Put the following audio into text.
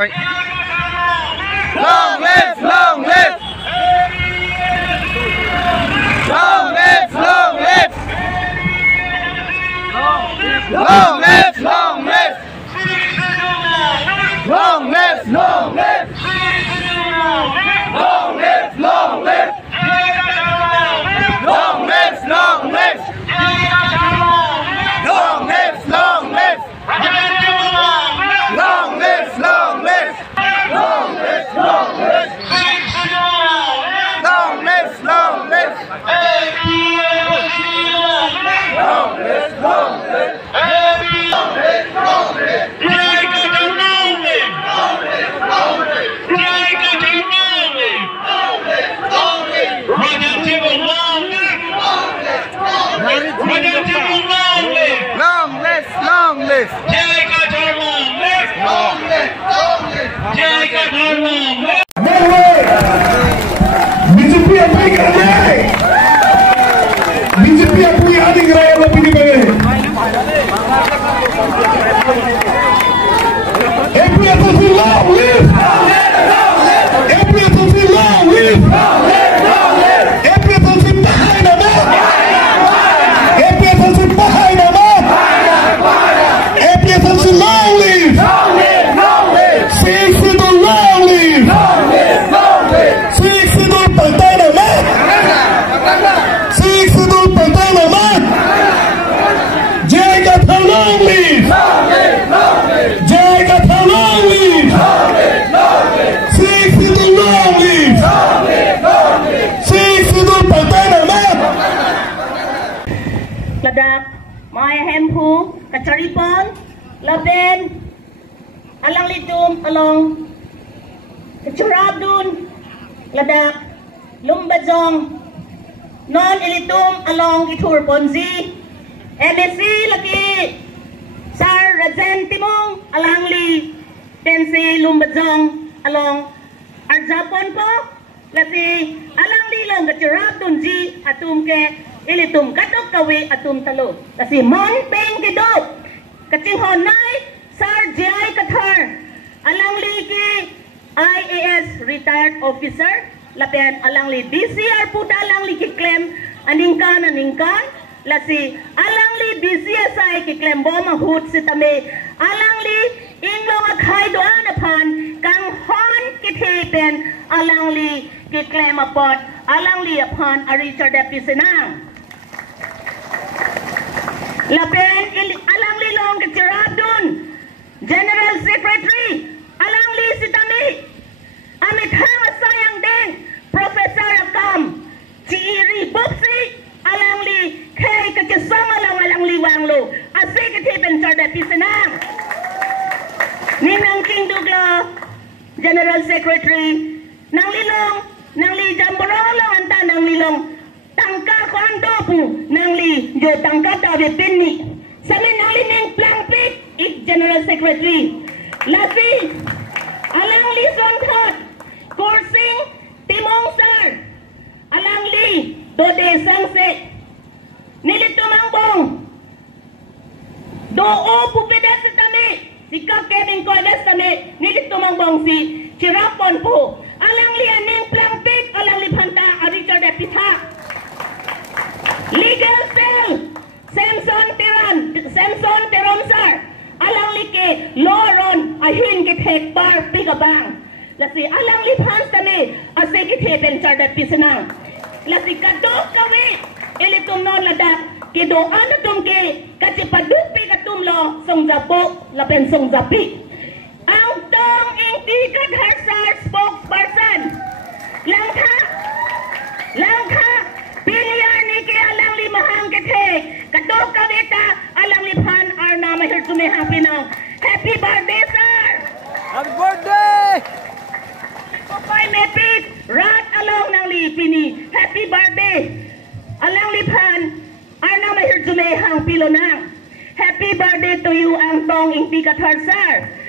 Long live, long live. Long live, long live. Long live, long live. Long live, long live. Long live, long live. Long live, long live. Long live, long live. Long live, long live. Long live, long live. Long live, long live. Long live, long live. Long live, long live. BJP apa yang kerja? BJP apa yang ada kerja lebih di mana? Every other long live. Every other long live. Every other behind the man. Every other behind the man. Every other long live. Six to the long live. Six to the pantana man. Six to the pantana man. Jaga the long live. Jaga the long live. Six to the long live. Six to the pantana man. Ladak, Maya Hempu, Kacaripon, Laben, Alang Litum, Along, Kacurabdun, Ladak, Lumbajong, Non Ilitum, Along Itur Ponzi, MSC Laki, Sar Rajen Timong, Alang Li, Tensi Lumbajong, Along, Arjapon ko, Lati, Alang Li Long Kacurabdun Ji, Atum ke, Ilitum Katok Kawi, Atum Talo, Kasi Mon Peng Kidok, Kachinghonay, Sar Jai Kathar, Alang Li ki IAS retired officer, Lapen Alang Li DCR puta Alang Li ki claim aningkan, Lasi Alang Li DCSI ki claim boma hut sitame, Alang Li Inglong Akhai doan apan kang hon ki thepen Alang Li ki claim apot, Alang Li upon a Richard Episenang. Lapen Alang Li long ki Tirabdun, General Secretary, Alang Li Sitami, Amit Hang Sayang Deng, Professor Akam, Chiri Bopsi, Alang Li, Kay Kakisama Alang Li Wanglo, Asikatip and Sardapisanang, Ninang King Dugla, General Secretary, Nang Lilong, Nang Li Jamborolo, Anta Nang Lilong, Tangka Kwandopu, Nang Li, Jo Tangka Tabi Pinni, Samin Nang Li Ning Plampik, General Secretary, Lafi, Alang Li Sonthot, Korsing, Timong Sar, Alang Li, Dode Sangse, Nilitumang Doo Pupeda Sitame, si Kakevin Koidestame, Nilitumang si Chirapon Po, Alang Li Aning Plampik, Alang Li Panta, Richard Epita, Legal Cell, Samson Teron Sar, Alang Li ke Loron, Ayun ke Tek Bar Pigabang, Lasi Alang Li Pantame, Ase ke Tepen Chardat Pisanang, Lasi Kadok Kawi, Ilitum non Ladak, Kido Anatum ke, Kachipadupi Katumlo, Song Zapo, Lapen Song Zapi. Ang Tong Inti Kadharsar spokesperson, Langka, Piliar ni ke Alang Li Mahang ke Tek, Kadok Kawita, Alang Li Pan Arna Mahir Tumehang Pinang. Happy birthday, sir! Happy birthday! Popay Mepit, Rat Along Nang Li Pini. Happy birthday! Alang Li Pan Arna Mahir Tumehang Pilonang. Happy birthday to you, Ang Tong Inti Kadharsar.